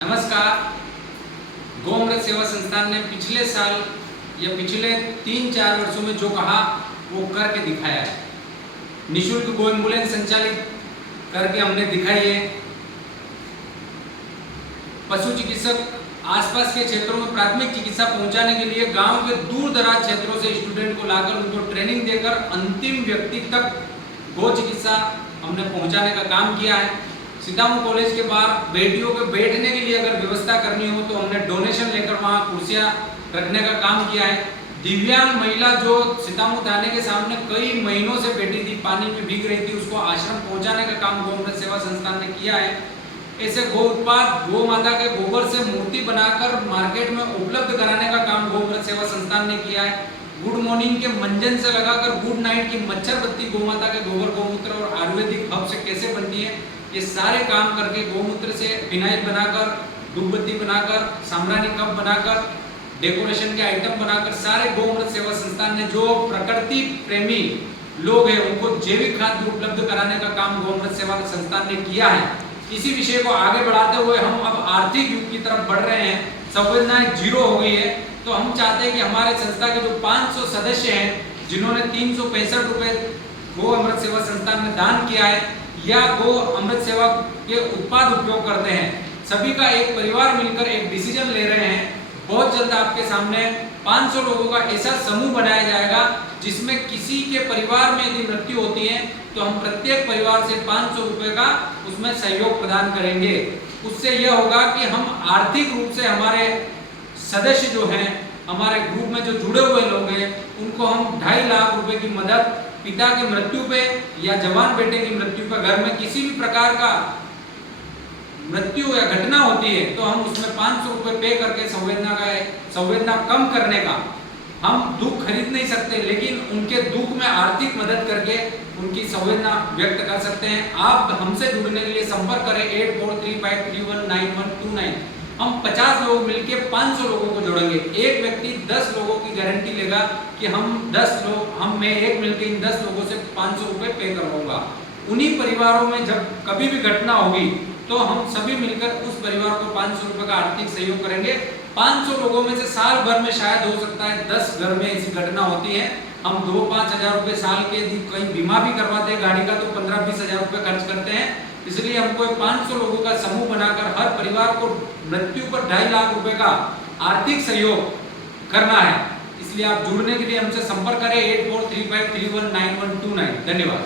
नमस्कार। गोअमृत सेवा संस्थान ने पिछले साल या पिछले 3-4 वर्षों में जो कहा वो करके दिखाया है। निःशुल्क गो एम्बुलेंस संचालित करके हमने दिखाई है। पशु चिकित्सक आसपास के क्षेत्रों में प्राथमिक चिकित्सा पहुंचाने के लिए गांव के दूर दराज क्षेत्रों से स्टूडेंट को लाकर उनको ट्रेनिंग देकर अंतिम व्यक्ति तक गो चिकित्सा हमने पहुंचाने का काम किया है। सीतामऊ कॉलेज के बाहर बेटियों के बैठने के लिए अगर व्यवस्था करनी हो तो हमने डोनेशन लेकर वहाँ कुर्सियाँ रखने का काम किया है। दिव्यांग महिला जो सीतामऊ थाने के सामने कई महीनों से बैठी थी, पानी में भीग रही थी, उसको आश्रम पहुंचाने का काम गोअमृत सेवा संस्थान ने किया है। ऐसे गो उत्पाद गो माता के गोबर से मूर्ति बनाकर मार्केट में उपलब्ध कराने का काम गोअमृत सेवा संस्थान ने किया है। गुड मॉर्निंग के मंजन से लगाकर गुड नाइट की मच्छर बत्ती गौ माता के गोबर गौमूत्र और आयुर्वेदिक हब से कैसे बनती है, ये सारे काम करके गौमूत्र से फिनाइल बनाकर, धूपबत्ती बनाकर, साम्रानी कप बनाकर, डेकोरेशन के आइटम बनाकर सारे गोअमृत सेवा संस्थान ने जो प्रकृति प्रेमी लोग हैं उनको जैविक खाद्य उपलब्ध कराने का काम गोअमृत सेवा संस्थान ने किया है। इसी विषय को आगे बढ़ाते हुए हम अब आर्थिक युग की तरफ बढ़ रहे हैं। संवेदनाएं जीरो हो गई है, तो हम चाहते हैं कि हमारे संस्था के जो 500 सदस्य हैं जिन्होंने 365 रुपए गो अमृत सेवा संस्थान में दान किया है या गो अमृत सेवा के उत्पाद उपयोग करते हैं, सभी का एक परिवार मिलकर एक डिसीजन ले रहे हैं। बहुत जल्द आपके सामने 500 लोगों का ऐसा समूह बनाया जाएगा जिसमें किसी के परिवार में यदि मृत्यु होती है तो हम प्रत्येक परिवार से 500 रुपए का उसमें सहयोग प्रदान करेंगे। उससे यह होगा कि हम आर्थिक रूप से हमारे सदस्य जो हैं, हमारे ग्रुप में जो जुड़े हुए लोग हैं, उनको हम 2.5 लाख रुपए की मदद पिता की मृत्यु पे या जवान बेटे की मृत्यु पे, घर में किसी भी प्रकार का मृत्यु या घटना होती है तो हम उसमें 500 रुपए पे करके संवेदना कम करने का, हम दुख खरीद नहीं सकते लेकिन उनके दुख में आर्थिक मदद करके उनकी संवेदना व्यक्त कर सकते हैं। आप हमसे जुड़ने के लिए संपर्क करें 8435319129। हम 50 लोग मिलकर 500 लोगों को जोड़ेंगे। एक व्यक्ति 10 लोगों की गारंटी लेगा कि मैं एक मिलकर इन 10 लोगों से 500 रुपए पे करवाऊंगा। उन्हीं परिवारों में जब कभी भी घटना होगी तो हम सभी मिलकर उस परिवार को 500 रुपए का आर्थिक सहयोग करेंगे। 500 लोगों में से साल भर में शायद हो सकता है 10 घर में ऐसी घटना होती है। हम 2-5 हजार रुपए साल के कहीं बीमा भी करवाते हैं गाड़ी का तो 15-20 हजार रुपए खर्च करते हैं। इसलिए हमको 500 लोगों का समूह बनाकर हर परिवार को मृत्यु पर 2.5 लाख रुपए का आर्थिक सहयोग करना है। इसलिए आप जुड़ने के लिए हमसे संपर्क करें 8435319129। धन्यवाद।